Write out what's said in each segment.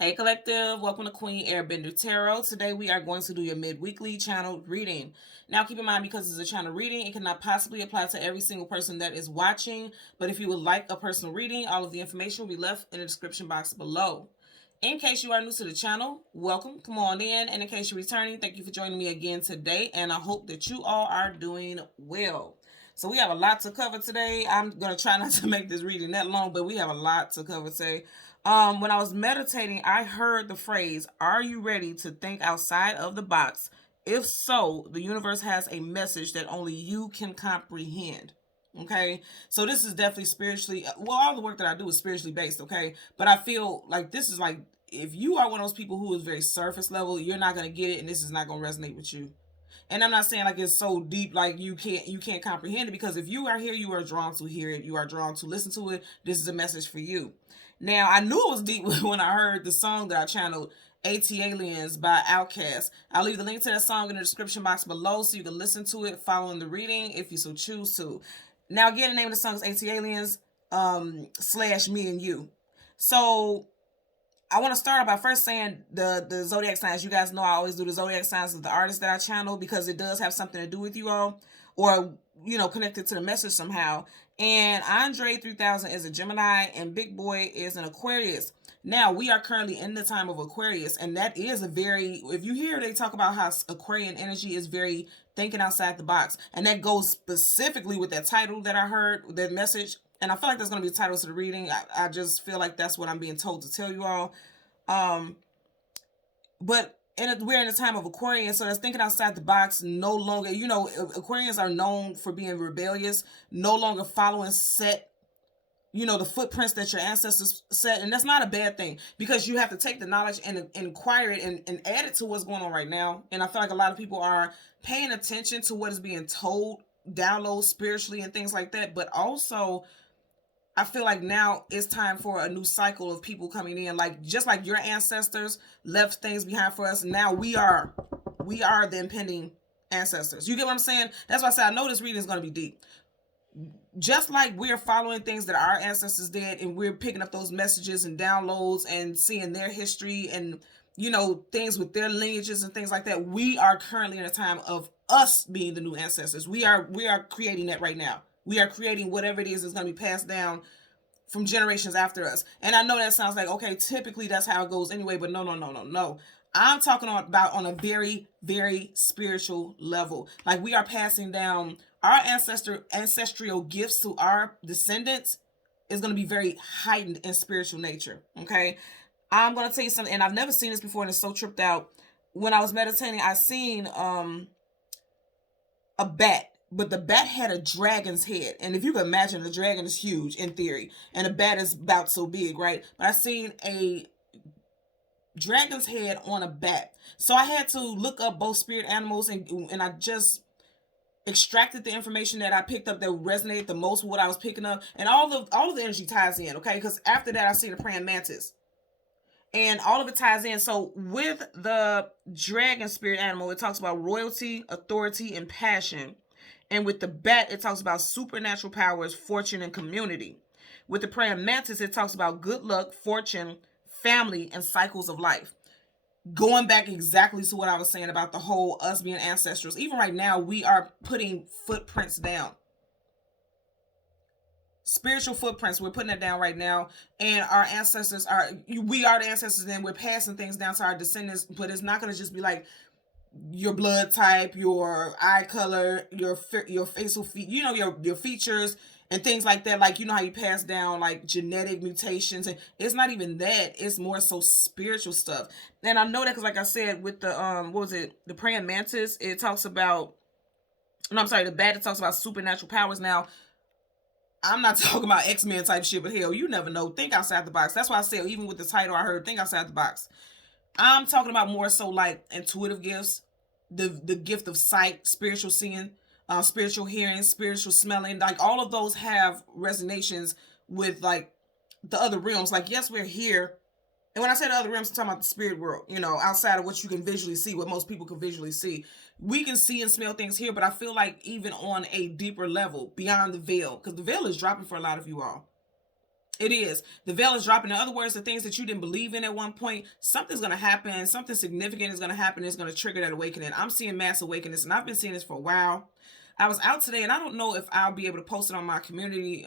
Hey Collective, welcome to Queen Airbender Tarot. Today we are going to do your mid-weekly channel reading. Now keep in mind, because it's a channel reading, it cannot possibly apply to every single person that is watching, but if you would like a personal reading, all of the information will be left in the description box below. In case you are new to the channel, welcome, come on in, and in case you're returning, thank you for joining me again today, and I hope that you all are doing well. So we have a lot to cover today. I'm going to try not to make this reading that long, but we have a lot to cover today. When I was meditating, I heard the phrase, "Are you ready to think outside of the box? If so, the universe has a message that only you can comprehend." Okay, so this is definitely spiritually, well, all the work that I do is spiritually based, okay? But I feel like this is like, if you are one of those people who is very surface level, you're not going to get it, and this is not going to resonate with you. And I'm not saying like it's so deep like you can't comprehend it, because if you are here, you are drawn to hear it, you are drawn to listen to it. This is a message for you. Now, I knew it was deep when I heard the song that I channeled, AT Aliens by Outkast. I'll leave the link to that song in the description box below so you can listen to it following the reading if you so choose to. Now, again, the name of the song is AT Aliens slash Me and You. So I want to start off by first saying the zodiac signs. You guys know I always do the zodiac signs of the artists that I channel, because it does have something to do with you all, or connected to the message somehow. And Andre 3000 is a Gemini, and Big Boy is an Aquarius. Now, we are currently in the time of Aquarius, and that is a very, if you hear they talk about how Aquarian energy is very thinking outside the box, and that goes specifically with that title that I heard, that message. And I feel like that's going to be the title to the reading. I just feel like that's what I'm being told to tell you all. Um, but we're in a time of Aquarius, so that's thinking outside the box. No longer, Aquarians are known for being rebellious, no longer following set, the footprints that your ancestors set. And that's not a bad thing, because you have to take the knowledge and inquire it and add it to what's going on right now. And I feel like a lot of people are paying attention to what is being told, downloads spiritually and things like that. But also, I feel like now it's time for a new cycle of people coming in. Like, just like your ancestors left things behind for us, now we are the impending ancestors. You get what I'm saying? That's why I said I know this reading is going to be deep. Just like we're following things that our ancestors did, and we're picking up those messages and downloads and seeing their history and things with their lineages and things like that, we are currently in a time of us being the new ancestors. We are creating that right now. We are creating whatever it is that's going to be passed down from generations after us. And I know that sounds like, okay, typically that's how it goes anyway, but no. I'm talking about on a very, very spiritual level. Like, we are passing down our ancestral gifts to our descendants is going to be very heightened in spiritual nature. Okay. I'm going to tell you something, and I've never seen this before, and it's so tripped out. When I was meditating, I seen a bat, but the bat had a dragon's head. And if you can imagine, the dragon is huge in theory, and a bat is about so big, right? But I seen a dragon's head on a bat. So I had to look up both spirit animals, and I just extracted the information that I picked up that resonated the most with what I was picking up, and all of the energy ties in, okay? Because after that, I see the praying mantis, and all of it ties in. So with the dragon spirit animal, it talks about royalty, authority, and passion. And with the bat, it talks about supernatural powers, fortune, and community. With the praying mantis, it talks about good luck, fortune, family, and cycles of life. Going back exactly to what I was saying about the whole us being ancestors. Even right now, we are putting footprints down. Spiritual footprints, we're putting that down right now. And our ancestors we are the ancestors, and we're passing things down to our descendants. But it's not going to just be like your blood type, your eye color, your facial your features and things like that. Like, how you pass down like genetic mutations, and it's not even that. It's more so spiritual stuff. And I know that because, like I said, with the what was it, the praying mantis, it talks about, no, I'm sorry, the bat, it talks about supernatural powers. Now, I'm not talking about X-Men type shit, but hell, you never know. Think outside the box. That's why I said, even with the title, I heard think outside the box. I'm talking about more so like intuitive gifts, the gift of sight, spiritual seeing, spiritual hearing, spiritual smelling. Like, all of those have resonations with like the other realms. Like, yes, we're here. And when I say the other realms, I'm talking about the spirit world, outside of what you can visually see, what most people can visually see. We can see and smell things here, but I feel like even on a deeper level, beyond the veil, because the veil is dropping for a lot of you all. It is. The veil is dropping. In other words, the things that you didn't believe in at one point, something's going to happen. Something significant is going to happen. It's going to trigger that awakening. I'm seeing mass awakenings, and I've been seeing this for a while. I was out today, and I don't know if I'll be able to post it on my community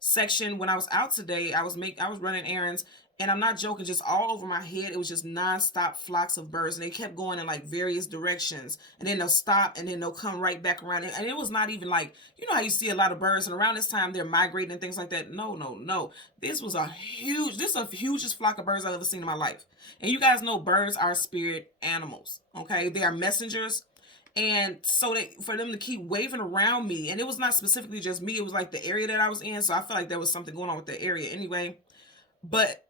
section. When I was out today, I was running errands, and I'm not joking, just all over my head, it was just nonstop flocks of birds, and they kept going in like various directions, and then they'll stop, and then they'll come right back around, and it was not even like, you know how you see a lot of birds, and around this time they're migrating and things like that. No, no, no. This is the hugest flock of birds I've ever seen in my life. And you guys know birds are spirit animals, okay? They are messengers. And so for them to keep waving around me, and it was not specifically just me, it was like the area that I was in, so I felt like there was something going on with the area anyway. But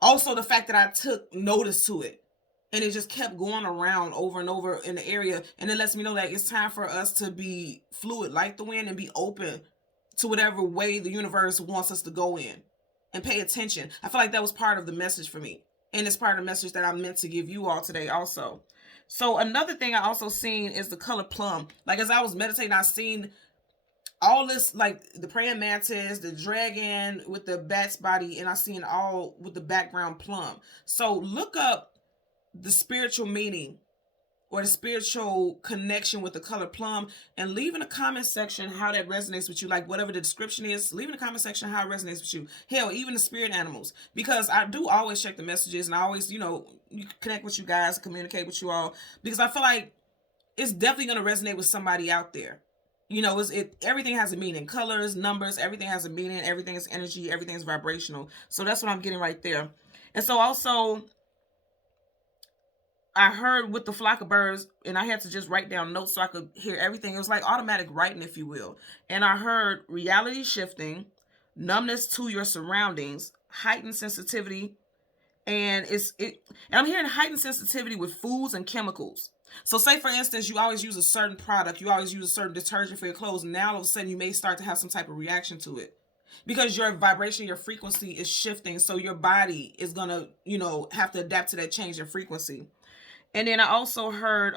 also the fact that I took notice to it, and it just kept going around over and over in the area, and it lets me know that it's time for us to be fluid like the wind and be open to whatever way the universe wants us to go in, and pay attention. I feel like that was part of the message for me, and it's part of the message that I meant to give you all today also. So another thing I also seen is the color plum. Like as I was meditating, I seen all this, like the praying mantis, the dragon with the bat's body, and I seen all with the background plum. So look up the spiritual meaning or the spiritual connection with the color plum, and leave in the comment section how that resonates with you. Like whatever the description is, leave in the comment section how it resonates with you. Hell, even the spirit animals, because I do always check the messages, and I always, connect with you guys, communicate with you all, because I feel like it's definitely going to resonate with somebody out there. Everything has a meaning. Colors, numbers, everything has a meaning. Everything is energy. Everything is vibrational. So that's what I'm getting right there. And so also, I heard with the flock of birds, and I had to just write down notes so I could hear everything. It was like automatic writing, if you will. And I heard reality shifting, numbness to your surroundings, heightened sensitivity, and I'm hearing heightened sensitivity with foods and chemicals. So say for instance, you always use a certain product, you always use a certain detergent for your clothes, and now all of a sudden you may start to have some type of reaction to it, because your vibration, your frequency is shifting. So your body is gonna, have to adapt to that change in frequency. And then I also heard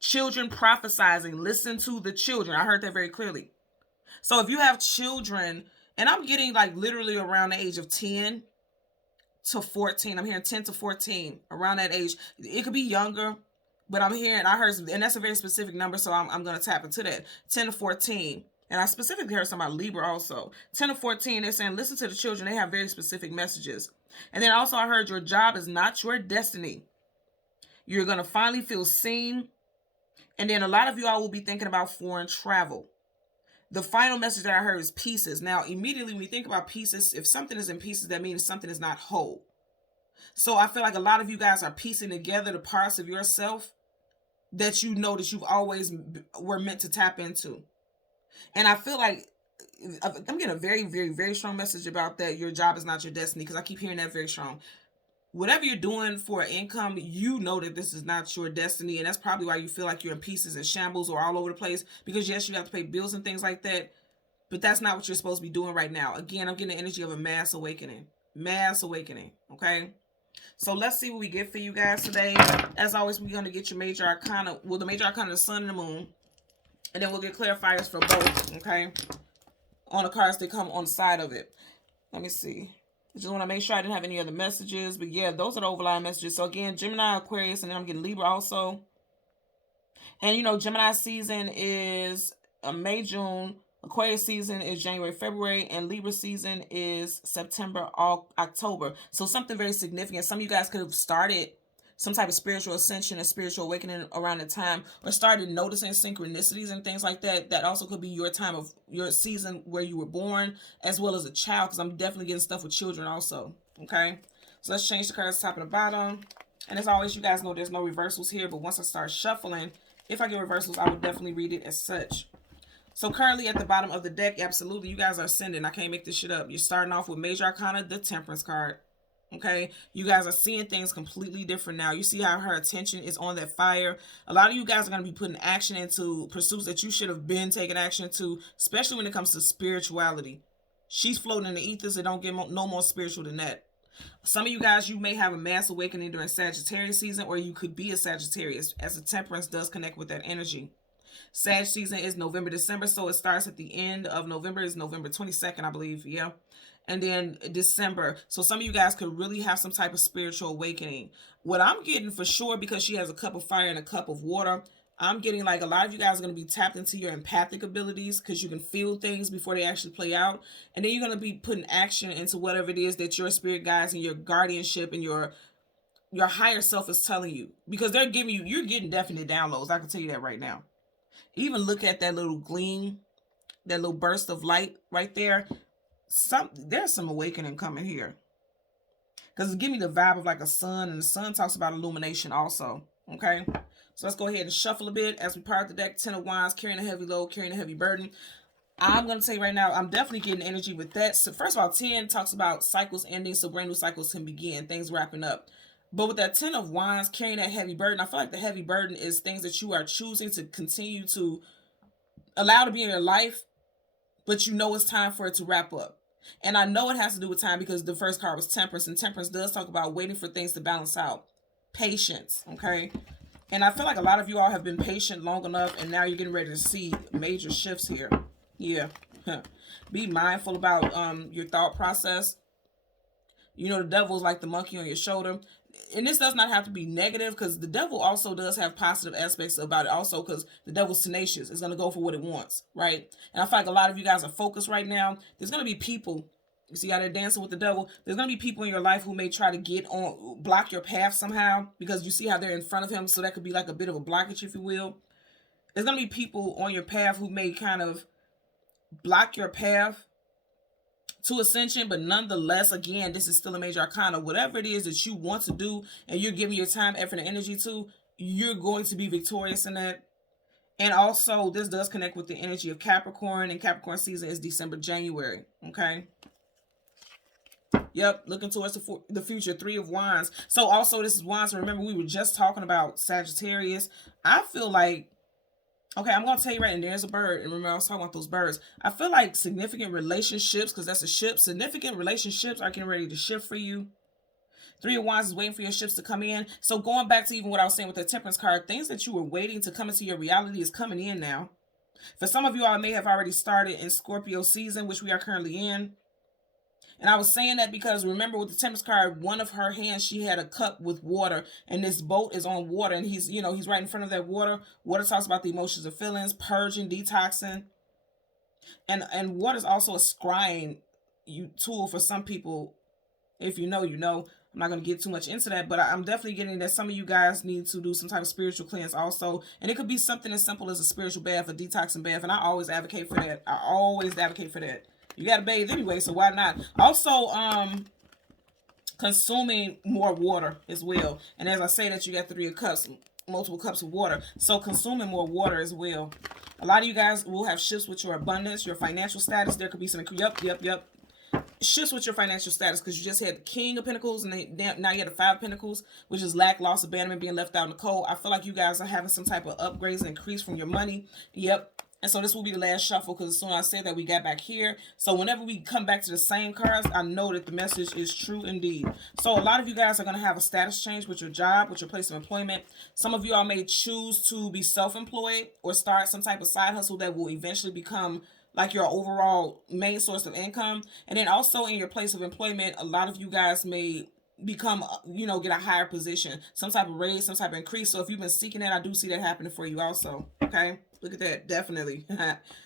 children prophesizing. Listen to the children. I heard that very clearly. So if you have children, and I'm getting like literally around the age of 10 to 14. I'm hearing 10 to 14, around that age. It could be younger, but I heard, and that's a very specific number, so I'm going to tap into that. 10 to 14. And I specifically heard something about Libra also. 10 to 14, they're saying, listen to the children. They have very specific messages. And then also I heard your job is not your destiny. You're going to finally feel seen. And then a lot of you all will be thinking about foreign travel. The final message that I heard is pieces. Now, immediately when we think about pieces, if something is in pieces, that means something is not whole. So I feel like a lot of you guys are piecing together the parts of yourself that you know that you've always were meant to tap into. And I feel like I'm getting a very, very, very strong message about that. Your job is not your destiny, because I keep hearing that very strong. Whatever you're doing for income, you know that this is not your destiny, and that's probably why you feel like you're in pieces and shambles or all over the place, because yes, you have to pay bills and things like that, but that's not what you're supposed to be doing right now. Again, I'm getting the energy of a mass awakening, okay? So let's see what we get for you guys today. As always, we're going to get your major arcana, the major arcana, the sun and the moon, and then we'll get clarifiers for both, okay, on the cards that come on the side of it. Let me see. I just want to make sure I didn't have any other messages. But yeah, those are the overlying messages. So again, Gemini, Aquarius, and then I'm getting Libra also. And Gemini season is May, June. Aquarius season is January, February. And Libra season is September, October. So something very significant. Some of you guys could have started some type of spiritual ascension and spiritual awakening around the time, or started noticing synchronicities and things like that. That also could be your time of your season where you were born, as well as a child, because I'm definitely getting stuff with children also. Okay, so let's change the cards top and the bottom. And as always, you guys know there's no reversals here, but once I start shuffling, if I get reversals, I would definitely read it as such. So currently at the bottom of the deck, absolutely, you guys are ascending. I can't make this shit up. You're starting off with Major Arcana, the Temperance card. Okay, you guys are seeing things completely different now. You see how her attention is on that fire. A lot of you guys are going to be putting action into pursuits that you should have been taking action to, especially when it comes to spirituality. She's floating in the ethers. It don't get no more spiritual than that. Some of you guys, you may have a mass awakening during Sagittarius season, or you could be a Sagittarius, as the Temperance does connect with that energy. Sag season is November, December, so it starts at the end of November. It's November 22nd, I believe, yeah. and then December. So some of you guys could really have some type of spiritual awakening. What I'm getting for sure, because she has a cup of fire and a cup of water, I'm getting like a lot of you guys are going to be tapped into your empathic abilities because you can feel things before they actually play out. And then you're going to be putting action into whatever it is that your spirit guides and your guardianship and your higher self is telling you, because they're giving you, you're getting definite downloads. I can tell you that right now. Even look at that little gleam, that little burst of light right there. There's some awakening coming here, because it's giving me the vibe of like a sun, and the sun talks about illumination also. Okay, so let's go ahead and shuffle a bit as we part the deck. 10 of Wands, carrying a heavy load, carrying a heavy burden. I'm going to tell you right now, I'm definitely getting energy with that. So first of all, 10 talks about cycles ending, so brand new cycles can begin, things wrapping up. But with that 10 of Wands, carrying that heavy burden, I feel like the heavy burden is things that you are choosing to continue to allow to be in your life, but you know it's time for it to wrap up. And I know it has to do with time because the first card was Temperance, and Temperance does talk about waiting for things to balance out. Patience, okay? And I feel like a lot of you all have been patient long enough, and now you're getting ready to see major shifts here. Yeah. Be mindful about your thought process. You know, the devil's like the monkey on your shoulder. And this does not have to be negative, because the devil also does have positive aspects about it also, because the devil's tenacious. It's going to go for what it wants, right? And I feel like a lot of you guys are focused right now. There's going to be people, you see how they're dancing with the devil? There's going to be people in your life who may try to block your path somehow, because you see how they're in front of him, so that could be like a bit of a blockage, if you will. There's going to be people on your path who may kind of block your path to ascension, but nonetheless, again, this is still a major arcana. Whatever it is that you want to do and you're giving your time, effort, and energy to, you're going to be victorious in that. And also, this does connect with the energy of Capricorn, and Capricorn season is December, January, okay? Yep, looking towards the future. 3 of Wands. So also, this is Wands. Remember, we were just talking about Sagittarius. I feel like, okay, I'm going to tell you right, and there's a bird. And remember, I was talking about those birds. I feel like significant relationships, because that's a ship, significant relationships are getting ready to shift for you. 3 of Wands is waiting for your ships to come in. So going back to even what I was saying with the Temperance card, things that you were waiting to come into your reality is coming in now. For some of you, I may have already started in Scorpio season, which we are currently in. And I was saying that because remember with the Temperance card, one of her hands, she had a cup with water, and this boat is on water, and he's right in front of that water. Water talks about the emotions and feelings, purging, detoxing. And water is also a scrying tool for some people. If you know, you know. I'm not going to get too much into that, but I'm definitely getting that some of you guys need to do some type of spiritual cleanse also. And it could be something as simple as a spiritual bath, a detoxing bath, and I always advocate for that. I always advocate for that. You got to bathe anyway, so why not? Also, consuming more water as well. And as I say that, you got 3 of Cups, multiple cups of water. So consuming more water as well. A lot of you guys will have shifts with your abundance, your financial status. There could be some, yep. Shifts with your financial status, because you just had the King of Pentacles, and now you had the 5 of Pentacles, which is lack, loss, abandonment, being left out in the cold. I feel like you guys are having some type of upgrades and increase from your money. Yep. And so this will be the last shuffle, because as soon as I said that, we got back here. So whenever we come back to the same cards, I know that the message is true indeed. So a lot of you guys are going to have a status change with your job, with your place of employment. Some of you all may choose to be self-employed or start some type of side hustle that will eventually become like your overall main source of income. And then also in your place of employment, a lot of you guys may become, get a higher position, some type of raise, some type of increase. So if you've been seeking that, I do see that happening for you also. Okay, look at that. Definitely.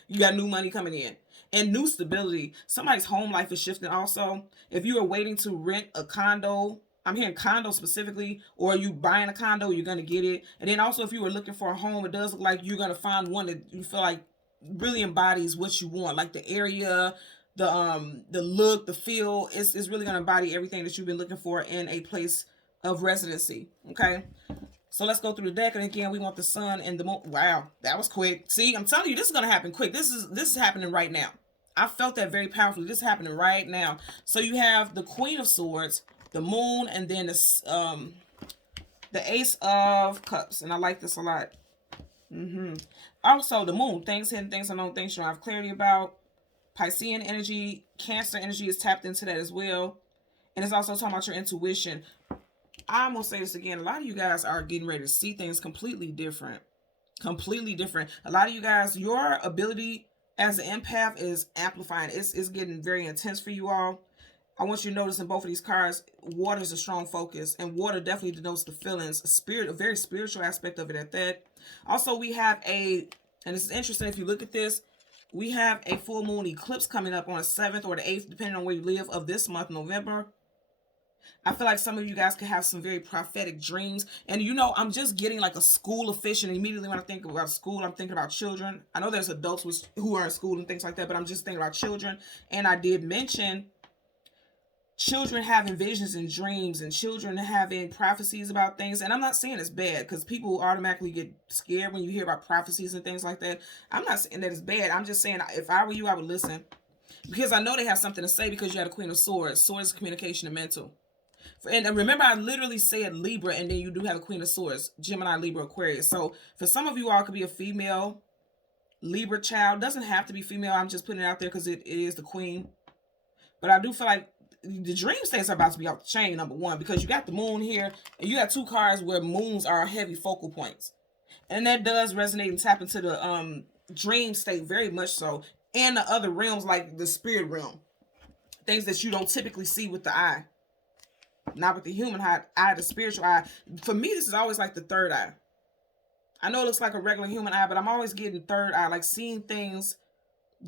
You got new money coming in and new stability. Somebody's home life is shifting also. If you are waiting to rent a condo, I'm hearing condo specifically, or you buying a condo, you're going to get it. And then also if you were looking for a home, it does look like you're going to find one that you feel like really embodies what you want, like the area, the look, the feel. It's really going to embody everything that you've been looking for in a place of residency. Okay, so let's go through the deck. And again, we want the sun and the moon. Wow, that was quick. See, I'm telling you, this is going to happen quick. This is happening right now. I felt that very powerfully. This is happening right now. So you have the Queen of Swords, the moon, and then the Ace of Cups. And I like this a lot. Also, the moon, things hidden, things unknown, things you don't have clarity about. Piscean energy, Cancer energy is tapped into that as well. And it's also talking about your intuition. I'm going to say this again. A lot of you guys are getting ready to see things completely different. Completely different. A lot of you guys, your ability as an empath is amplifying. It's getting very intense for you all. I want you to notice in both of these cards, water is a strong focus, and water definitely denotes the feelings, a very spiritual aspect of it at that. Also, we have and this is interesting if you look at this, we have a full moon eclipse coming up on the 7th or the 8th, depending on where you live, of this month, November. I feel like some of you guys could have some very prophetic dreams. And I'm just getting like a school official. And immediately when I think about school, I'm thinking about children. I know there's adults who are in school and things like that, but I'm just thinking about children. And I did mention children having visions and dreams and children having prophecies about things. And I'm not saying it's bad, because people automatically get scared when you hear about prophecies and things like that. I'm not saying that it's bad. I'm just saying if I were you, I would listen. Because I know they have something to say, because you had a Queen of Swords. Swords is communication and mental. And remember, I literally said Libra, and then you do have a Queen of Swords, Gemini, Libra, Aquarius. So for some of you all, it could be a female Libra child. Doesn't have to be female. I'm just putting it out there because it is the Queen. But I do feel like the dream states are about to be off the chain, number one, because you got the moon here, and you got two cards where moons are heavy focal points. And that does resonate and tap into the dream state very much so. And the other realms, like the spirit realm. Things that you don't typically see with the eye. Not with the human eye, the spiritual eye. For me, this is always like the third eye. I know it looks like a regular human eye, but I'm always getting third eye, like seeing things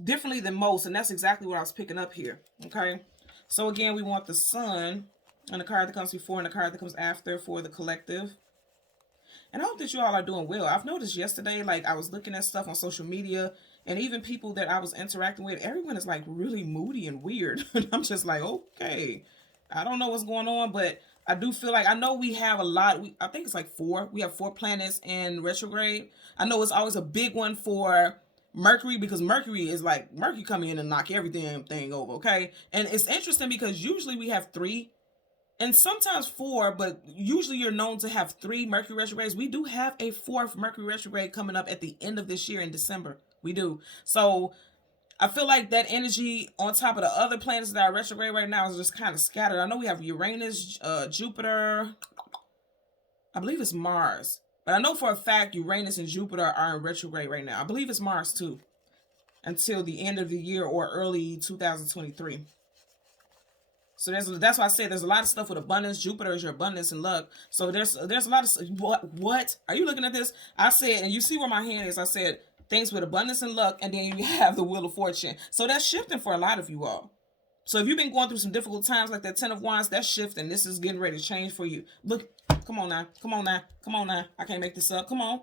differently than most. And that's exactly what I was picking up here. Okay. So again, we want the sun and the card that comes before and the card that comes after for the collective. And I hope that you all are doing well. I've noticed yesterday, like I was looking at stuff on social media, and even people that I was interacting with, everyone is like really moody and weird. And I'm just like, okay. I don't know what's going on, but I do feel like, I know we have a lot. I think it's like 4. We have 4 planets in retrograde. I know it's always a big one for Mercury, because Mercury is like, Mercury coming in and knock everything over, okay? And it's interesting because usually we have 3 and sometimes 4, but usually you're known to have 3 Mercury retrogrades. We do have a 4th Mercury retrograde coming up at the end of this year in December. We do. So I feel like that energy on top of the other planets that are retrograde right now is just kind of scattered. I know we have Uranus, Jupiter. I believe it's Mars. But I know for a fact Uranus and Jupiter are in retrograde right now. I believe it's Mars too. Until the end of the year or early 2023. So that's why I say there's a lot of stuff with abundance. Jupiter is your abundance and luck. So there's a lot of... What? Are you looking at this? I said, and you see where my hand is, I said... things with abundance and luck, and then you have the Wheel of Fortune. So that's shifting for a lot of you all. So if you've been going through some difficult times like that 10 of Wands, that's shifting. This is getting ready to change for you. Look, come on now. Come on now. Come on now. I can't make this up. Come on.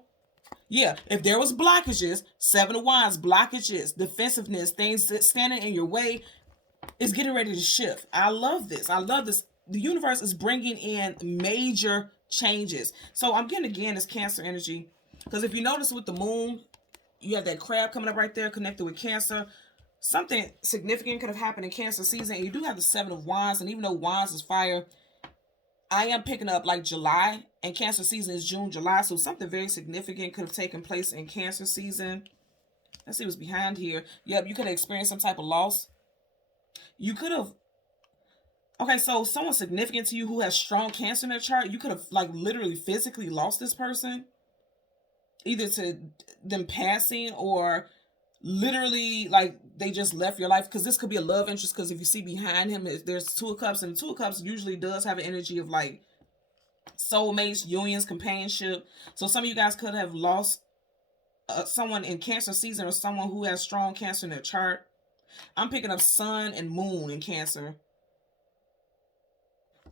Yeah, if there was blockages, 7 of Wands, blockages, defensiveness, things that standing in your way, is getting ready to shift. I love this. I love this. The universe is bringing in major changes. So I'm getting, again, this Cancer energy. Because if you notice with the moon, you have that crab coming up right there connected with Cancer. Something significant could have happened in Cancer season. And you do have the 7 of Wands. And even though Wands is fire, I am picking up like July. And Cancer season is June, July. So something very significant could have taken place in Cancer season. Let's see what's behind here. Yep, you could have experienced some type of loss. You could have... Okay, so someone significant to you who has strong Cancer in their chart, you could have like literally physically lost this person. Either to them passing or literally like they just left your life. Because this could be a love interest, because if you see behind him, there's 2 of Cups. And 2 of Cups usually does have an energy of like soulmates, unions, companionship. So some of you guys could have lost someone in Cancer season or someone who has strong Cancer in their chart. I'm picking up Sun and Moon in Cancer.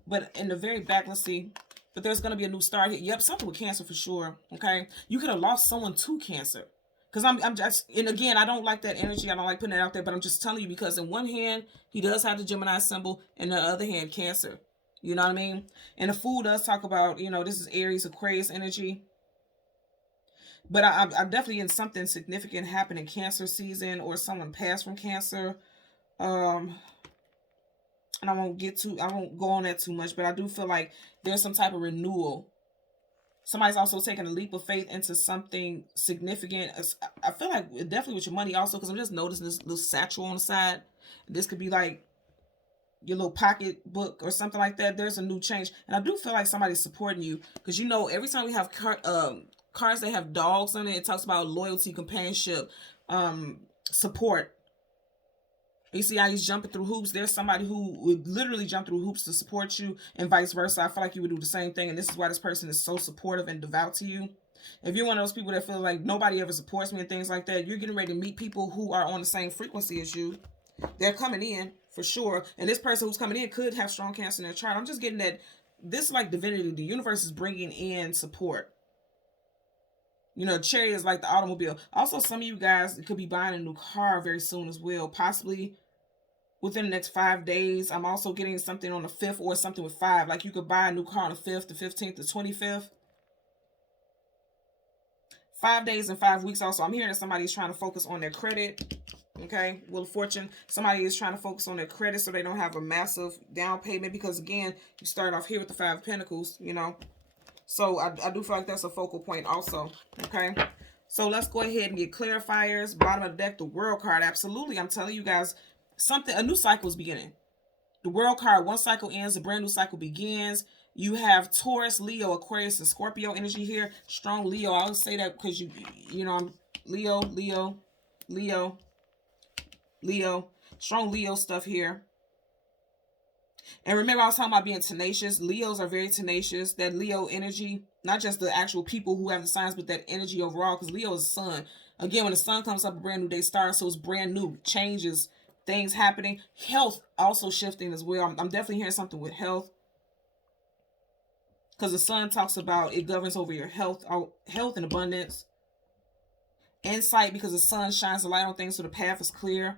But in the very back, let's see. But there's going to be a new start here. Yep, something with Cancer for sure. Okay. You could have lost someone to Cancer. Because I'm just, and again, I don't like that energy. I don't like putting it out there, but I'm just telling you because in one hand, he does have the Gemini symbol, and the other hand, Cancer. You know what I mean? And the Fool does talk about, this is Aries, Aquarius energy. But I'm definitely getting something significant happen in Cancer season, or someone passed from Cancer. And I won't go on that too much, but I do feel like there's some type of renewal. Somebody's also taking a leap of faith into something significant. I feel like definitely with your money also, because I'm just noticing this little satchel on the side. This could be like your little pocketbook or something like that. There's a new change. And I do feel like somebody's supporting you, because every time we have cards that have dogs on it, it talks about loyalty, companionship, support. You see how he's jumping through hoops? There's somebody who would literally jump through hoops to support you, and vice versa. I feel like you would do the same thing, and this is why this person is so supportive and devout to you. If you're one of those people that feel like nobody ever supports me and things like that, you're getting ready to meet people who are on the same frequency as you. They're coming in for sure, and this person who's coming in could have strong Cancer in their chart. I'm just getting that this is like divinity. The universe is bringing in support. You know, Chariot is like the automobile. Also, some of you guys could be buying a new car very soon as well, possibly within the next 5 days. I'm also getting something on the 5th or something with 5. Like you could buy a new car on the 5th, the 15th, the 25th. 5 days and 5 weeks also. I'm hearing that somebody's trying to focus on their credit. Okay, Wheel of Fortune. Somebody is trying to focus on their credit so they don't have a massive down payment, because again, you start off here with the 5 of Pentacles, you know. So I do feel like that's a focal point also. Okay, so let's go ahead and get clarifiers. Bottom of the deck, the World card. Absolutely, I'm telling you guys, a new cycle is beginning. The World card, one cycle ends, a brand new cycle begins. You have Taurus, Leo, Aquarius, and Scorpio energy here. Strong Leo. I always say that because you know, I'm Leo, Leo, Leo, Leo. Strong Leo stuff here. And remember, I was talking about being tenacious. Leos are very tenacious. That Leo energy, not just the actual people who have the signs, but that energy overall, because Leo is sun. Again, when the sun comes up, a brand new day starts, so it's brand new. Changes, things happening. Health also shifting as well. I'm definitely hearing something with health, because the sun talks about it governs over your health and abundance. Insight, because the sun shines the light on things so the path is clear.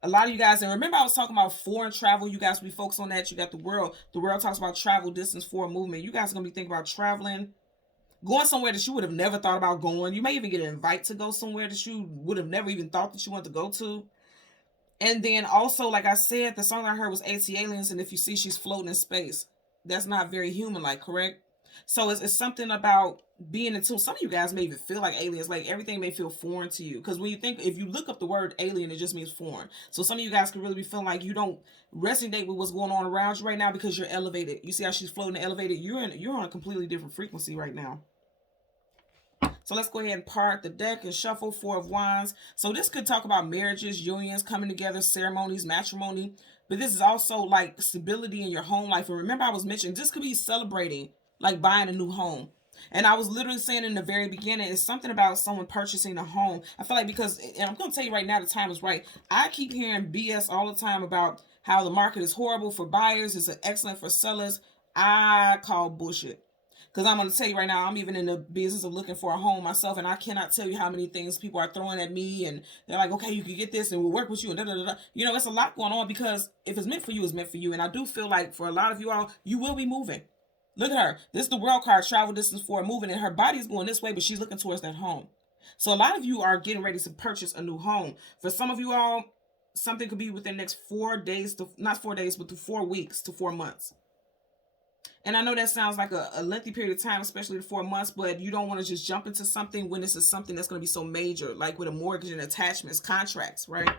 A lot of you guys, and remember I was talking about foreign travel, you guys will be focused on that. You got the world. The world talks about travel, distance, forward movement. You guys are going to be thinking about traveling, going somewhere that you would have never thought about going. You may even get an invite to go somewhere that you would have never even thought that you wanted to go to. And then also, like I said, the song I heard was AT Aliens, and if you see she's floating in space, that's not very human-like, correct? So it's something about being in tune. Some of you guys may even feel like aliens, like everything may feel foreign to you. Because when you think, if you look up the word alien, it just means foreign. So some of you guys could really be feeling like you don't resonate with what's going on around you right now because you're elevated. You see how she's floating elevated? You're on a completely different frequency right now. So let's go ahead and part the deck and shuffle. 4 of Wands. So this could talk about marriages, unions, coming together, ceremonies, matrimony. But this is also like stability in your home life. And remember I was mentioning this could be celebrating, like buying a new home. And I was literally saying in the very beginning, it's something about someone purchasing a home. I feel like because, and I'm going to tell you right now, the time is right. I keep hearing BS all the time about how the market is horrible for buyers. It's excellent for sellers. I call bullshit. Because I'm going to tell you right now, I'm even in the business of looking for a home myself, and I cannot tell you how many things people are throwing at me, and they're like, okay, you can get this, and we'll work with you, and da-da-da-da. You know, it's a lot going on, because if it's meant for you, it's meant for you. And I do feel like for a lot of you all, you will be moving. Look at her. This is the World card, travel distance for moving, and her body's going this way, but she's looking towards that home. So a lot of you are getting ready to purchase a new home. For some of you all, something could be within the next 4 days, not 4 days, but to 4 weeks to 4 months. And I know that sounds like a lengthy period of time, especially the 4 months, but you don't want to just jump into something when this is something that's going to be so major, like with a mortgage and attachments, contracts, right?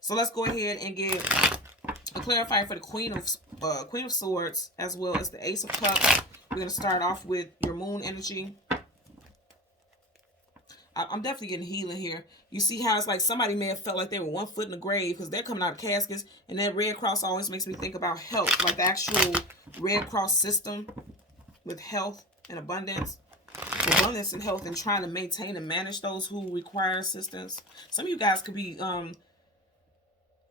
So let's go ahead and get a clarifier for the Queen of Swords, as well as the Ace of Cups. We're going to start off with your moon energy. I'm definitely getting healing here. You see how it's like somebody may have felt like they were 1 foot in the grave because they're coming out of caskets. And that Red Cross always makes me think about health, like the actual Red Cross system with health and abundance. Abundance and health, and trying to maintain and manage those who require assistance. Some of you guys could be,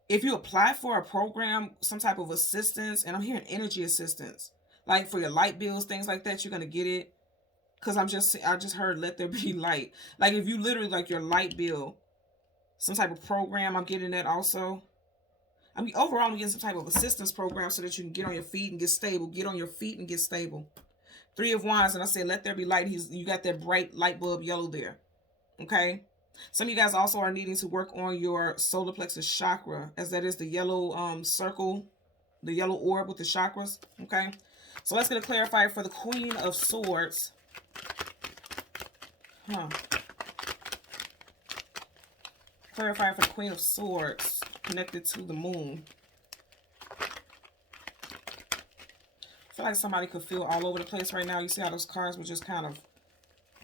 if you apply for a program, some type of assistance, and I'm hearing energy assistance, like for your light bills, things like that, you're going to get it. Because I just heard let there be light. Like if you literally, like your light bill, some type of program, I'm getting that also. I mean, overall, I'm getting some type of assistance program so that you can get on your feet and get stable. Get on your feet and get stable. 3 of Wands, and I said let there be light. You got that bright light bulb yellow there. Okay? Some of you guys also are needing to work on your solar plexus chakra, as that is the yellow circle, the yellow orb with the chakras. Okay? So let's get a clarifier for the Queen of Swords. Clarifier for the Queen of Swords connected to the moon. I feel like somebody could feel all over the place right now. You see how those cards were just kind of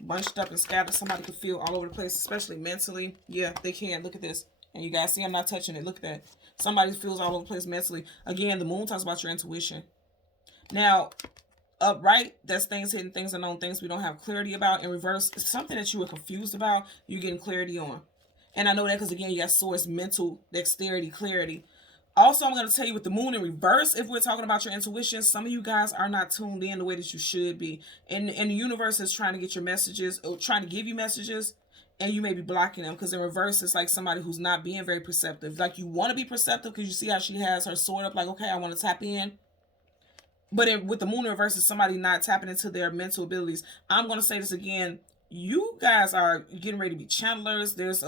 bunched up and scattered. Somebody could feel all over the place, especially mentally. Yeah, they can. Look at this. And you guys see I'm not touching it. Look at that. Somebody feels all over the place mentally. Again, the moon talks about your intuition. Now, upright, that's things hidden, things unknown, things we don't have clarity about. In reverse, something that you were confused about, you're getting clarity on. And I know that because, again, you got source, mental, dexterity, clarity. Also, I'm going to tell you with the moon in reverse, if we're talking about your intuition, some of you guys are not tuned in the way that you should be. And the universe is trying to get your messages, or trying to give you messages, and you may be blocking them. Because in reverse, it's like somebody who's not being very perceptive. Like, you want to be perceptive because you see how she has her sword up, like, okay, I want to tap in. But with the moon in reverse, is somebody not tapping into their mental abilities. I'm going to say this again. You guys are getting ready to be channelers. There's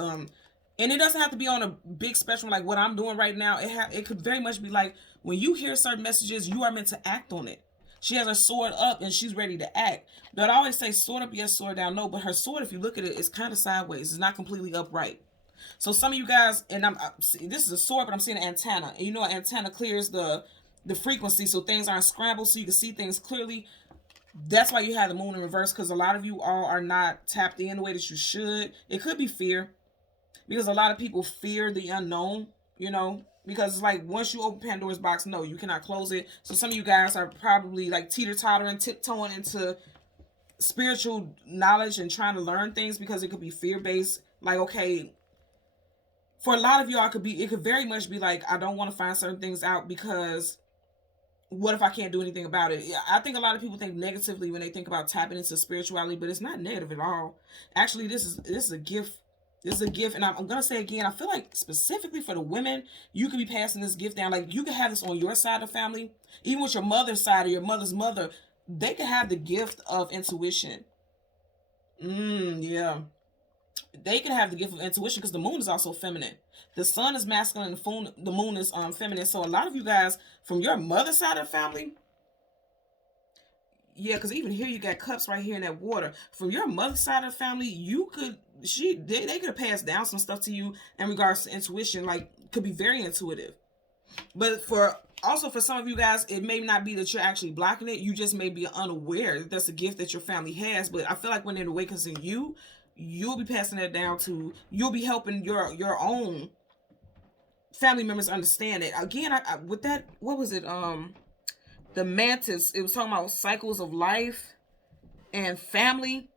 and it doesn't have to be on a big spectrum like what I'm doing right now. It could very much be like when you hear certain messages, you are meant to act on it. She has her sword up and she's ready to act. But I always say sword up, yes, sword down, no. But her sword, if you look at it, is kind of sideways. It's not completely upright. So some of you guys, and this is a sword, but I'm seeing an antenna. And you know, an antenna clears the frequency so things aren't scrambled, so you can see things clearly. That's why you have the moon in reverse, because a lot of you all are not tapped in the way that you should. It could be fear. Because a lot of people fear the unknown, you know, because it's like once you open Pandora's box, no, you cannot close it. So some of you guys are probably like teeter-tottering, tiptoeing into spiritual knowledge and trying to learn things because it could be fear-based. Like, okay, for a lot of y'all, it could very much be like, I don't want to find certain things out because what if I can't do anything about it? I think a lot of people think negatively when they think about tapping into spirituality, but it's not negative at all. Actually, this is a gift. This is a gift, and I'm going to say again, I feel like specifically for the women, you could be passing this gift down. Like, you could have this on your side of the family, even with your mother's side or your mother's mother. They could have the gift of intuition. Yeah. They can have the gift of intuition because the moon is also feminine. The sun is masculine and the moon is feminine. So a lot of you guys from your mother's side of the family, yeah, because even here you got cups right here in that water. From your mother's side of the family, they could have passed down some stuff to you in regards to intuition, like could be very intuitive. But for some of you guys, it may not be that you're actually blocking it. You just may be unaware that that's a gift that your family has. But I feel like when it awakens in you, you'll be passing that down to, you'll be helping your own family members understand it. Again, with that, what was it? The mantis, it was talking about cycles of life and family.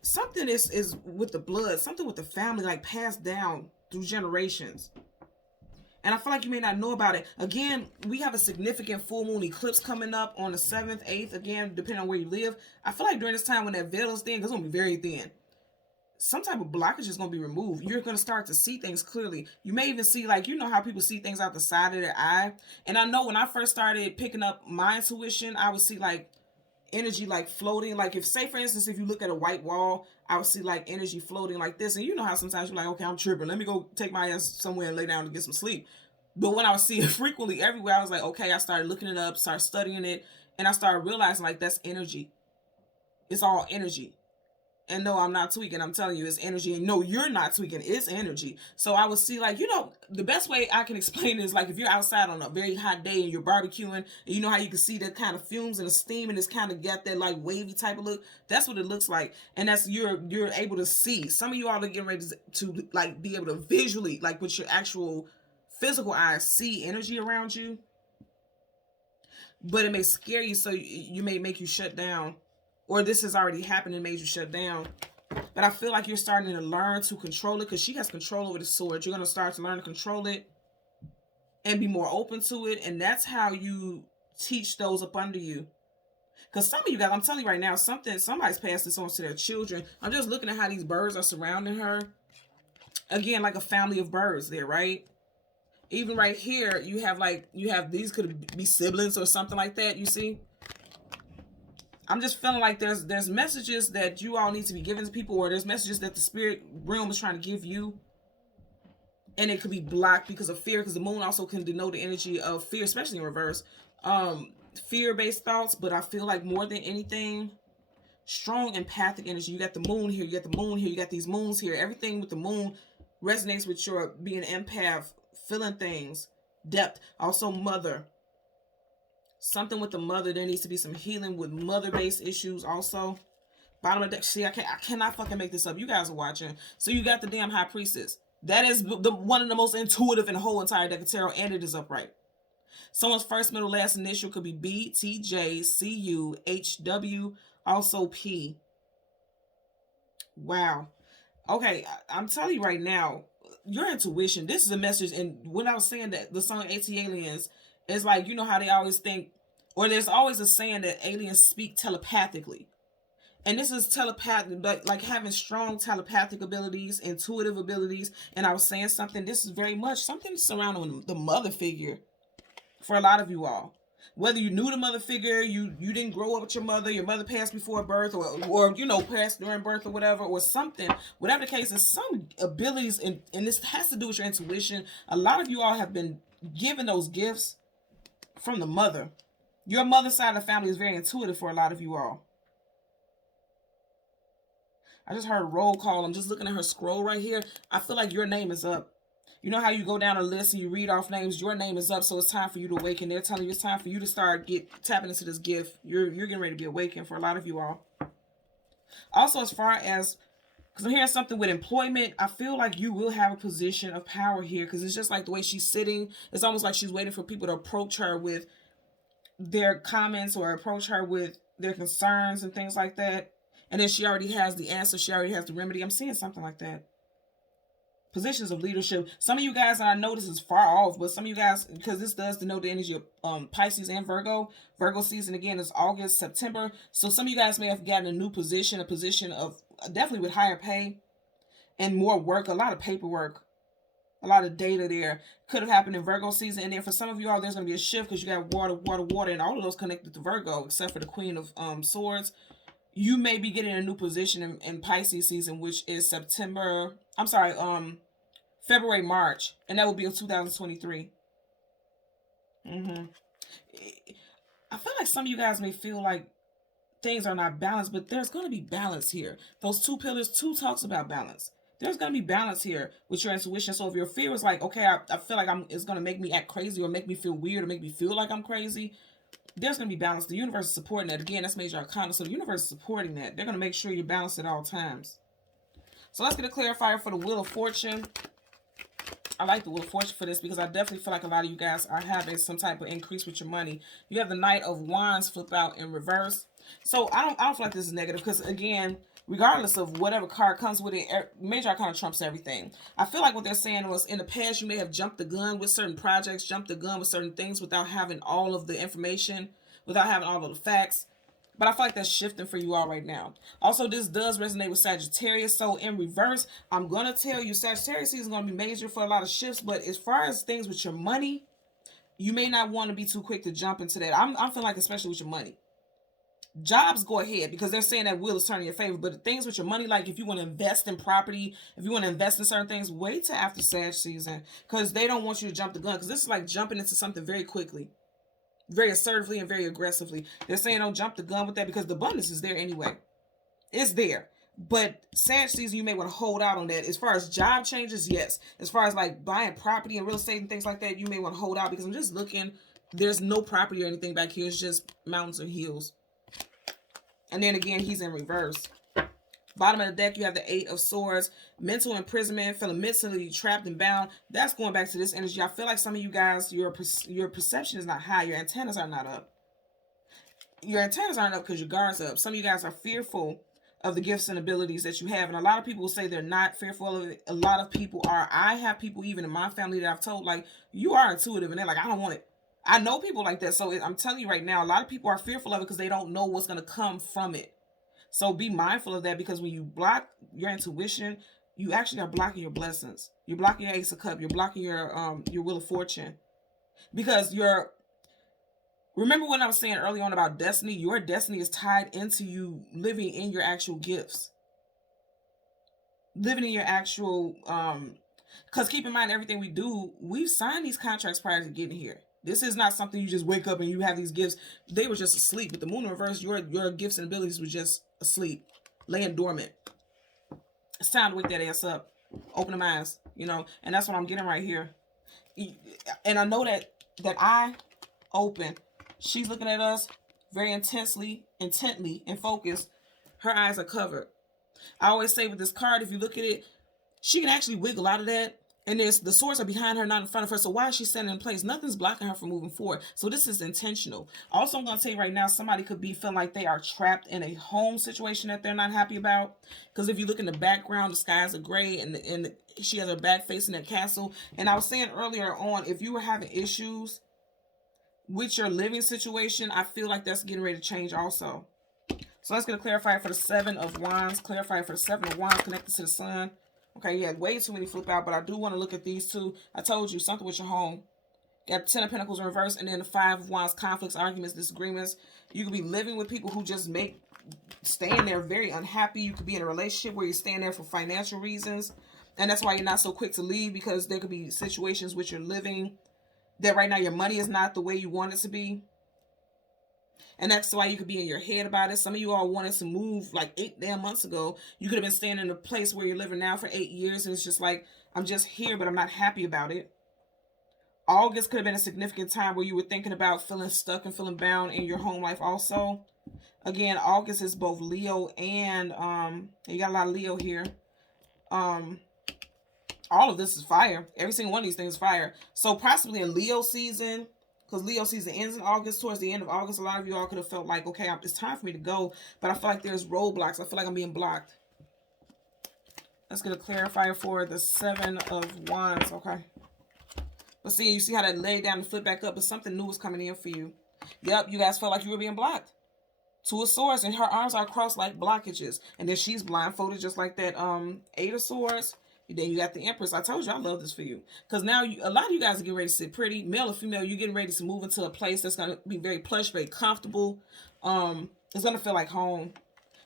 Something is with the blood, something with the family, like passed down through generations. And I feel like you may not know about it. Again, we have a significant full moon eclipse coming up on the 7th, 8th, again, depending on where you live. I feel like during this time when that veil is thin, because it's going to be very thin, some type of blockage is going to be removed. You're going to start to see things clearly. You may even see, like, you know how people see things out the side of their eye. And I know when I first started picking up my intuition, I would see, like, energy, like, floating. Like, say, for instance, if you look at a white wall, I would see, like, energy floating like this. And you know how sometimes you're like, okay, I'm tripping. Let me go take my ass somewhere and lay down and get some sleep. But when I would see it frequently everywhere, I was like, okay, I started looking it up, started studying it, and I started realizing, like, that's energy. It's all energy. And no, I'm not tweaking. I'm telling you, it's energy. And no, you're not tweaking. It's energy. So I would see, like, you know, the best way I can explain is, like, if you're outside on a very hot day and you're barbecuing, and you know how you can see that kind of fumes and the steam and it's kind of got that, like, wavy type of look. That's what it looks like. And that's, you're able to see. Some of you all are getting ready to like, be able to visually, like, with your actual physical eyes, see energy around you. But it may scare you, so you may make you shut down. Or this has already happened and made you shut down. But I feel like you're starting to learn to control it because she has control over the sword. You're going to start to learn to control it and be more open to it. And that's how you teach those up under you. Because some of you guys, I'm telling you right now, somebody's passed this on to their children. I'm just looking at how these birds are surrounding her. Again, like a family of birds there, right? Even right here, you have these could be siblings or something like that, you see? I'm just feeling like there's messages that you all need to be giving to people, or there's messages that the spirit realm is trying to give you. And it could be blocked because of fear, because the moon also can denote the energy of fear, especially in reverse. Fear-based thoughts, but I feel like more than anything, strong empathic energy. You got the moon here, you got the moon here, you got these moons here. Everything with the moon resonates with your being an empath, feeling things, depth. Also mother. Something with the mother. There needs to be some healing with mother-based issues also. Bottom of the deck. See, I cannot fucking make this up. You guys are watching. So you got the damn high priestess. That is one of the most intuitive in the whole entire deck of tarot, and it is upright. Someone's first, middle, last initial could be B, T, J, C, U, H, W, also P. Wow. Okay, I'm telling you right now, your intuition, this is a message. And when I was saying that the song AT Aliens, it's like, you know how they always think, or there's always a saying that aliens speak telepathically. And this is telepathic, like having strong telepathic abilities, intuitive abilities. And I was saying something, this is very much something surrounding the mother figure for a lot of you all. Whether you knew the mother figure, you didn't grow up with your mother passed before birth, or you know, passed during birth or whatever, or something, whatever the case is, some abilities, and this has to do with your intuition. A lot of you all have been given those gifts from the mother. Your mother's side of the family is very intuitive for a lot of you all. I just heard roll call. I'm just looking at her scroll right here. I feel like your name is up. You know how you go down a list and you read off names? Your name is up, so it's time for you to awaken. They're telling you it's time for you to start tapping into this gift. You're getting ready to be awakened for a lot of you all. Also, as far as, because I'm hearing something with employment, I feel like you will have a position of power here, because it's just like the way she's sitting. It's almost like she's waiting for people to approach her with their comments or approach her with their concerns and things like that. And then she already has the answer. She already has the remedy. I'm seeing something like that. Positions of leadership. Some of you guys, and I know this is far off, but some of you guys, because this does denote the energy of Pisces and Virgo. Virgo season again is August, September. So some of you guys may have gotten a new position, a position of definitely with higher pay and more work, a lot of paperwork, a lot of data there. Could have happened in Virgo season. And then for some of you all, there's going to be a shift because you got water, and all of those connected to Virgo, except for the Queen of Swords. You may be getting a new position in Pisces season, which is February, March, and that will be in 2023. I feel like some of you guys may feel like things are not balanced, but there's going to be balance here. Those two pillars, 2 talks about balance. There's going to be balance here with your intuition. So if your fear is like, okay, I feel like it's going to make me act crazy or make me feel weird or make me feel like I'm crazy, there's going to be balance. The universe is supporting that. Again, that's major arcana. So the universe is supporting that. They're going to make sure you're balanced at all times. So let's get a clarifier for the Wheel of Fortune. I like the Wheel of Fortune for this because I definitely feel like a lot of you guys are having some type of increase with your money. You have the Knight of Wands flip out in reverse. So I don't feel like this is negative because, again, regardless of whatever card comes with it, major arcana trumps everything. I feel like what they're saying was in the past you may have jumped the gun with certain projects, jumped the gun with certain things without having all of the information, without having all of the facts. But I feel like that's shifting for you all right now. Also, this does resonate with Sagittarius. So in reverse, I'm going to tell you Sagittarius season is going to be major for a lot of shifts. But as far as things with your money, you may not want to be too quick to jump into that. I'm feeling like especially with your money. Jobs, go ahead, because they're saying that wheel is turning in your favor. But things with your money, like if you want to invest in property, if you want to invest in certain things, wait till after Sag season. Because they don't want you to jump the gun. Because this is like jumping into something very quickly. Very assertively and very aggressively. They're saying don't jump the gun with that because the abundance is there anyway. It's there. But Sag season, you may want to hold out on that. As far as job changes, yes. As far as like buying property and real estate and things like that, you may want to hold out because I'm just looking. There's no property or anything back here. It's just mountains and hills. And then again, he's in reverse. Bottom of the deck, you have the 8 of Swords. Mental imprisonment, feeling mentally trapped and bound. That's going back to this energy. I feel like some of you guys, your perception is not high. Your antennas are not up. Your antennas aren't up because your guard's up. Some of you guys are fearful of the gifts and abilities that you have. And a lot of people will say they're not fearful of it. A lot of people are. I have people even in my family that I've told, like, you are intuitive. And they're like, I don't want it. I know people like that. So I'm telling you right now, a lot of people are fearful of it because they don't know what's going to come from it. So be mindful of that because when you block your intuition, you actually are blocking your blessings. You're blocking your Ace of Cups. You're blocking your Wheel of Fortune. Because remember when I was saying early on about destiny? Your destiny is tied into you living in your actual gifts. Living in your actual, because keep in mind everything we do, we've signed these contracts prior to getting here. This is not something you just wake up and you have these gifts. They were just asleep. With the moon in reverse, your gifts and abilities were just asleep, laying dormant. It's time to wake that ass up. Open them eyes, and that's what I'm getting right here. And I know that eye open. She's looking at us very intently, and focused. Her eyes are covered. I always say with this card, if you look at it, she can actually wiggle out of that. And there's the swords are behind her, not in front of her. So why is she standing in place? Nothing's blocking her from moving forward. So this is intentional. Also, I'm going to tell you right now, somebody could be feeling like they are trapped in a home situation that they're not happy about. Because if you look in the background, the skies are gray, and she has her back facing that castle. And I was saying earlier on, if you were having issues with your living situation, I feel like that's getting ready to change also. So let's get a clarifier for the 7 of Wands. Clarifier for the 7 of Wands connected to the Sun. Okay, you had way too many flip out, but I do want to look at these two. I told you, something with your home. You got 10 of Pentacles in reverse, and then the 5 of Wands, conflicts, arguments, disagreements. You could be living with people who just staying there very unhappy. You could be in a relationship where you're staying there for financial reasons. And that's why you're not so quick to leave, because there could be situations with your living that right now your money is not the way you want it to be. And that's why you could be in your head about it. Some of you all wanted to move like 8 damn months ago. You could have been staying in a place where you're living now for 8 years. And it's just like, I'm just here, but I'm not happy about it. August could have been a significant time where you were thinking about feeling stuck and feeling bound in your home life also. Again, August is both Leo and, you got a lot of Leo here. All of this is fire. Every single one of these things is fire. So possibly in Leo season, because Leo season ends in August, towards the end of August, a lot of you all could have felt like, okay, it's time for me to go. But I feel like there's roadblocks. I feel like I'm being blocked. Let's get a clarifier for the 7 of Wands, okay? But see, you see how that laid down and flip back up, but something new was coming in for you. Yep, you guys felt like you were being blocked. 2 of Swords, and her arms are crossed like blockages. And then she's blindfolded just like that 8 of Swords. Then you got the Empress. I told you I love this for you. Because now a lot of you guys are getting ready to sit pretty. Male or female, you're getting ready to move into a place that's going to be very plush, very comfortable. It's going to feel like home.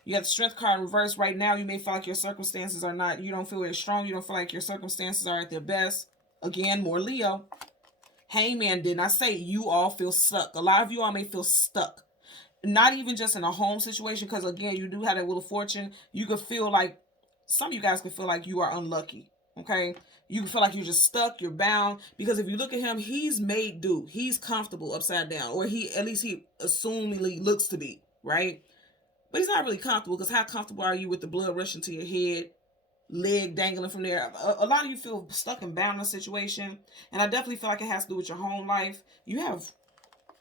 You got the Strength card in reverse. Right now, you may feel like your circumstances are not, you don't feel very strong. You don't feel like your circumstances are at their best. Again, more Leo. Hangman, didn't I say you all feel stuck? A lot of you all may feel stuck. Not even just in a home situation, because again, you do have that Wheel of Fortune. You could feel like, some of you guys could feel like you are unlucky, okay? You can feel like you're just stuck, you're bound, because if you look at him, he's made do. He's comfortable upside down, or at least he assumingly looks to be, right? But he's not really comfortable, because how comfortable are you with the blood rushing to your head, leg dangling from there? A lot of you feel stuck and bound in a situation, and I definitely feel like it has to do with your home life. You have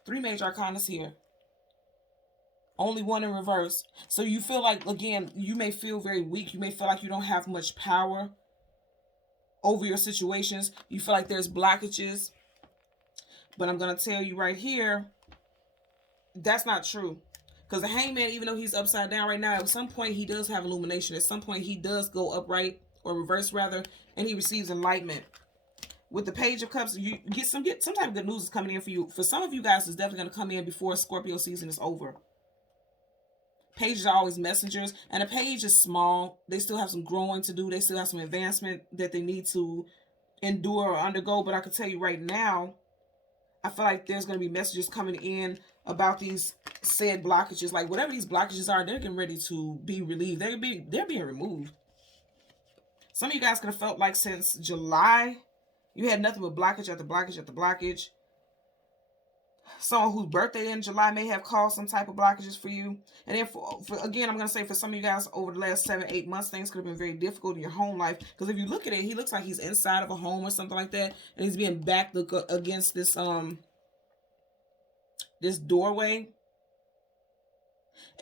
3 major arcanas here. Only 1 in reverse. So you feel like, again, you may feel very weak. You may feel like you don't have much power over your situations. You feel like there's blockages. But I'm going to tell you right here, that's not true. Because the Hangman, even though he's upside down right now, at some point he does have illumination. At some point he does go upright, or reverse rather, and he receives enlightenment. With the Page of Cups, you get some type of good news is coming in for you. For some of you guys, it's definitely going to come in before Scorpio season is over. Pages are always messengers, and a page is small. They still have some growing to do. They still have some advancement that they need to endure or undergo. But I can tell you right now, I feel like there's going to be messages coming in about these said blockages. Like whatever these blockages are, they're getting ready to be relieved. They're being removed. Some of you guys could have felt like since July, you had nothing but blockage after blockage after blockage. Someone whose birthday in July may have caused some type of blockages for you. And then, again, I'm going to say for some of you guys over the last 7-8 months, things could have been very difficult in your home life. Because if you look at it, he looks like he's inside of a home or something like that. And he's being backed against this doorway.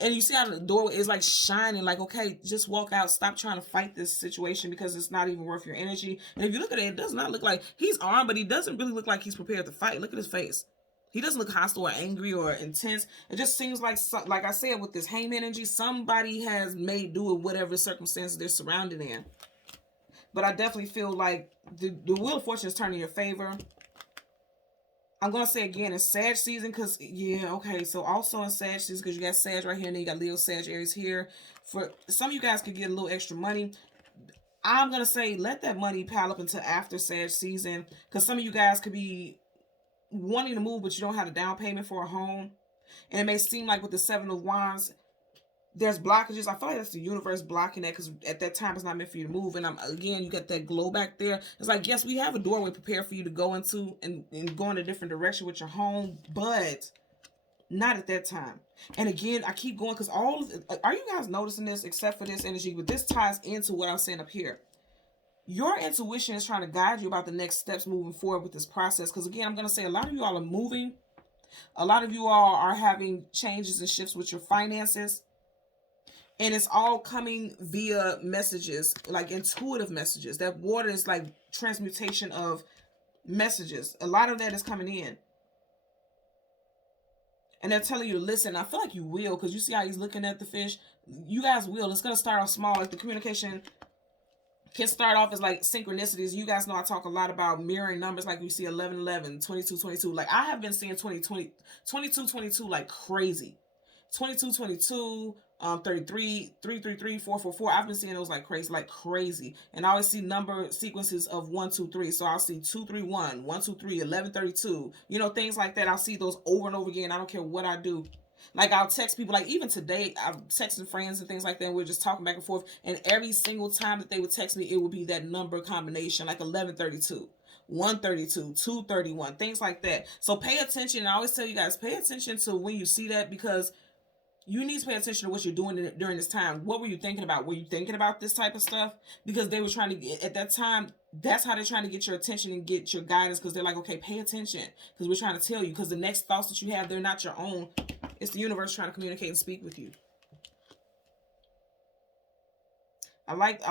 And you see how the doorway is like shining, like, okay, just walk out. Stop trying to fight this situation because it's not even worth your energy. And if you look at it, it does not look like he's armed, but he doesn't really look like he's prepared to fight. Look at his face. He doesn't look hostile or angry or intense. It just seems like I said, with this Hangman energy, somebody has made do with whatever circumstances they're surrounded in. But I definitely feel like the Wheel of Fortune is turning in your favor. I'm going to say again, it's Sag season because, yeah, okay. So also in Sag season, because you got Sag right here and then you got Leo, Sag, Aries here. For some of you guys could get a little extra money. I'm going to say let that money pile up until after Sag season, because some of you guys could be wanting to move, but you don't have a down payment for a home. And it may seem like with the 7 of Wands, there's blockages. I feel like that's the universe blocking that, because at that time it's not meant for you to move. And again, you got that glow back there. It's like, yes, we have a doorway prepared for you to go into and go in a different direction with your home, but not at that time. And again, I keep going because are you guys noticing this except for this energy? But this ties into what I'm saying up here. Your intuition is trying to guide you about the next steps moving forward with this process. Because again, I'm going to say a lot of you all are moving. A lot of you all are having changes and shifts with your finances. And it's all coming via messages, like intuitive messages. That water is like transmutation of messages. A lot of that is coming in. And they're telling you to listen. I feel like you will, because you see how he's looking at the fish. You guys will. It's going to start off small. Like the communication can start off as like synchronicities. You guys know I talk a lot about mirroring numbers, like you see 11, 11, 22, 22. Like I have been seeing 20, 20, 22, 22 like crazy. 22, 22, 33, 333, 444. I've been seeing those like crazy. And I always see number sequences of 1, 2, 3. So I'll see 2, 3, 1, 1, 2, 3, 11, 32. You know, things like that. I'll see those over and over again. I don't care what I do. Like I'll text people, like even today, I'm texting friends and things like that. And we're just talking back and forth. And every single time that they would text me, it would be that number combination, like 1132. 132, 231, things like that. So pay attention. And I always tell you guys, pay attention to when you see that, because you need to pay attention to what you're doing during this time. What were you thinking about? Were you thinking about this type of stuff? Because they were trying to get, at that time, that's how they're trying to get your attention and get your guidance, because they're like, okay, pay attention, because we're trying to tell you, because the next thoughts that you have, they're not your own. It's the universe trying to communicate and speak with you. I like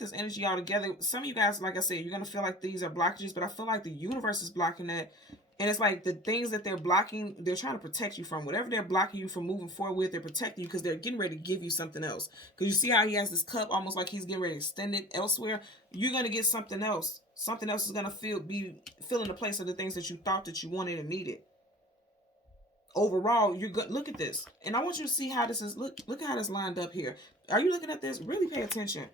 this energy altogether. Some of you guys, like I said, you're going to feel like these are blockages, but I feel like the universe is blocking that. And it's like the things that they're blocking, they're trying to protect you from. Whatever they're blocking you from moving forward with, they're protecting you because they're getting ready to give you something else. Because you see how he has this cup almost like he's getting ready to extend it elsewhere. You're going to get something else. Something else is going to be filling the place of the things that you thought that you wanted and needed. Overall, you're good. Look at this. And I want you to see how this is. Look at how this lined up here. Are you looking at this? Really pay attention.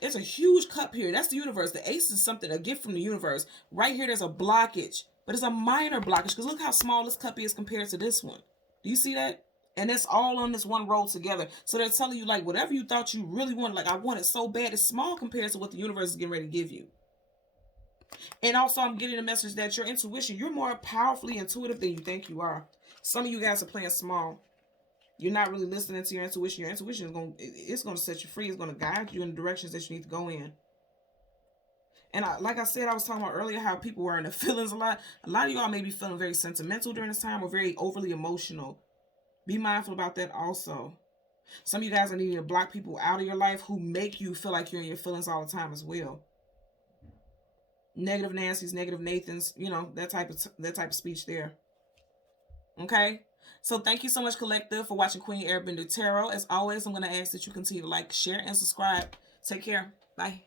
It's a huge cup here. That's the universe. The ace is something, a gift from the universe. Right here, there's a blockage. But it's a minor blockage, because look how small this cup is compared to this one. Do you see that? And it's all on this one roll together. So they're telling you, like, whatever you thought you really wanted, like, I want it so bad, it's small compared to what the universe is getting ready to give you. And also, I'm getting a message that your intuition, you're more powerfully intuitive than you think you are. Some of you guys are playing small. You're not really listening to your intuition. Your intuition is going to set you free. It's going to guide you in the directions that you need to go in. And like I said, I was talking about earlier how people were in their feelings a lot. A lot of y'all may be feeling very sentimental during this time, or very overly emotional. Be mindful about that also. Some of you guys are needing to block people out of your life who make you feel like you're in your feelings all the time as well. Negative Nancy's, negative Nathan's, you know, that type of speech there. Okay? So thank you so much, Collective, for watching Queen Airbender Tarot. As always, I'm going to ask that you continue to like, share, and subscribe. Take care. Bye.